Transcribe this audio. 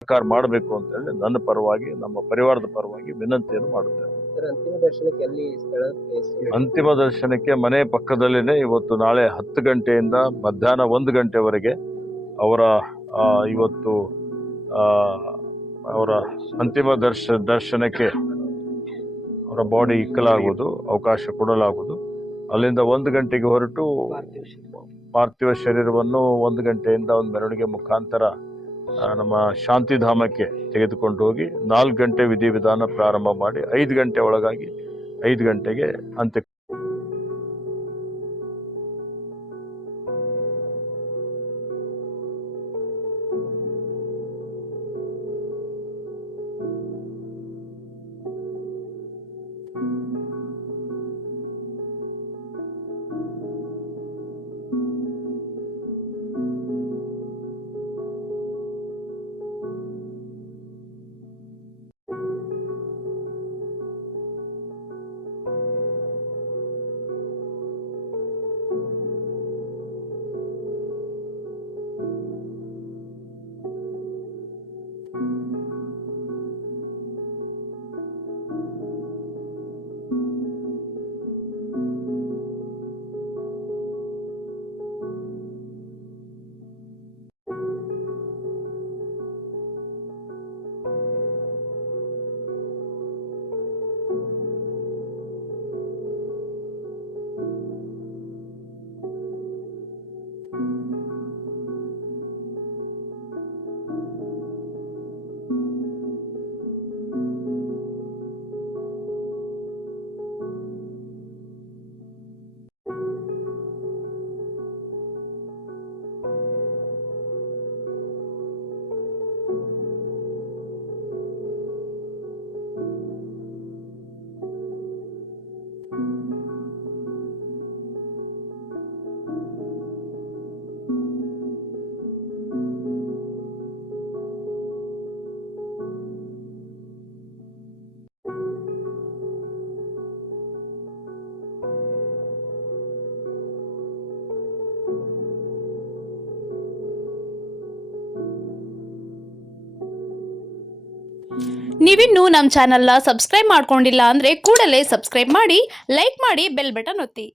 ಸಹಕಾರ ಮಾಡಬೇಕು ಅಂತ ಹೇಳಿ ನನ್ನ ಪರವಾಗಿ, ನಮ್ಮ ಪರಿವಾರದ ಪರವಾಗಿ ವಿನಂತಿಯನ್ನು ಮಾಡುತ್ತೇನೆ. ಅಂತಿಮ ದರ್ಶನಕ್ಕೆ ಮನೆ ಪಕ್ಕದಲ್ಲಿನೇ ಇವತ್ತು ನಾಳೆ 10 ಗಂಟೆಯಿಂದ ಮಧ್ಯಾಹ್ನ 1 ಗಂಟೆವರೆಗೆ ಇವತ್ತು ಅವರ ಅಂತಿಮ ದರ್ಶನಕ್ಕೆ ಅವರ ಬಾಡಿ ಇಕ್ಕಲಾಗುವುದು, ಅವಕಾಶ ಕೊಡಲಾಗುವುದು. ಅಲ್ಲಿಂದ 1 ಗಂಟೆಗೆ ಹೊರಟು ಪಾರ್ಥಿವ ಶರೀರವನ್ನು 1 ಗಂಟೆಯಿಂದ ಒಂದು ಮೆರವಣಿಗೆ ಮುಖಾಂತರ ನಮ್ಮ ಶಾಂತಿಧಾಮಕ್ಕೆ ತೆಗೆದುಕೊಂಡು ಹೋಗಿ 4 ಗಂಟೆ ವಿಧಿವಿಧಾನ ಪ್ರಾರಂಭ ಮಾಡಿ 5 ಗಂಟೆ ಒಳಗಾಗಿ 5 ಗಂಟೆಗೆ ಅಂತ್ಯ. ನೀವಿನ್ನೂ ನಮ್ಮ ಚಾನೆಲ್ನ ಸಬ್ಸ್ಕ್ರೈಬ್ ಮಾಡ್ಕೊಂಡಿಲ್ಲ ಅಂದರೆ ಕೂಡಲೇ ಸಬ್ಸ್ಕ್ರೈಬ್ ಮಾಡಿ, ಲೈಕ್ ಮಾಡಿ, ಬೆಲ್ ಬಟನ್ ಒತ್ತಿ.